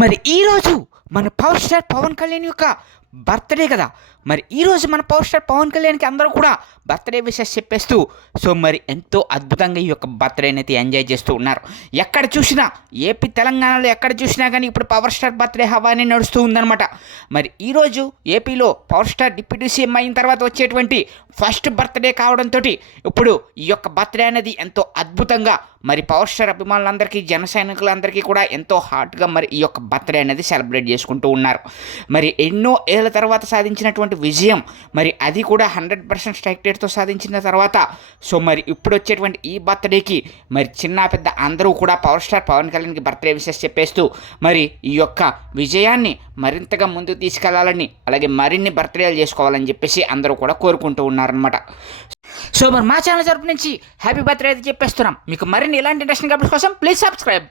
మరి ఈరోజు మన పవర్ స్టార్ పవన్ కళ్యాణ్ యొక్క బర్త్డే కదా. మరి ఈరోజు మన పవర్ స్టార్ పవన్ కళ్యాణ్కి అందరూ కూడా బర్త్డే విషెస్ చెప్పేస్తూ మరి ఎంతో అద్భుతంగా ఈ యొక్క బర్త్డేని అయితే ఎంజాయ్ చేస్తూ ఉన్నారు. ఎక్కడ చూసినా ఏపీ తెలంగాణలో ఎక్కడ చూసినా కానీ ఇప్పుడు పవర్ స్టార్ బర్త్డే హవానే నడుస్తూ ఉందన్నమాట. మరి ఈరోజు ఏపీలో పవర్ స్టార్ డిప్యూటీ సీఎం అయిన తర్వాత వచ్చేటువంటి ఫస్ట్ బర్త్డే కావడంతో ఇప్పుడు ఈ యొక్క బర్త్డే అనేది ఎంతో అద్భుతంగా మరి పవర్ స్టార్ అభిమానులందరికీ జన సైనికులందరికీ కూడా ఎంతో హాట్గా మరి ఈ యొక్క బర్త్డే అనేది సెలబ్రేట్ చేసుకుంటూ ఉన్నారు. మరి ఎన్నో ఏళ్ళ తర్వాత సాధించినటువంటి విజయం, మరి అది కూడా 100% స్ట్రైక్ రేట్తో సాధించిన తర్వాత మరి ఇప్పుడు వచ్చేటువంటి ఈ బర్త్డేకి మరి చిన్న పెద్ద అందరూ కూడా పవర్ స్టార్ పవన్ కళ్యాణ్కి బర్త్డే విషెస్ చెప్పేస్తూ మరి ఈ యొక్క విజయాన్ని మరింతగా ముందుకు తీసుకెళ్లాలని, అలాగే మరిన్ని బర్త్డేలు చేసుకోవాలని చెప్పేసి అందరూ కూడా కోరుకుంటూ ఉన్నారనమాట. మరి మా ఛానల్ తరపు నుంచి హ్యాపీ బర్త్డే అయితే చెప్పేస్తున్నాం. మీకు మరిన్ని ఇలాంటి ఇంట్రెస్టింగ్ అప్డేట్స్ కోసం ప్లీజ్ సబ్స్క్రైబ్.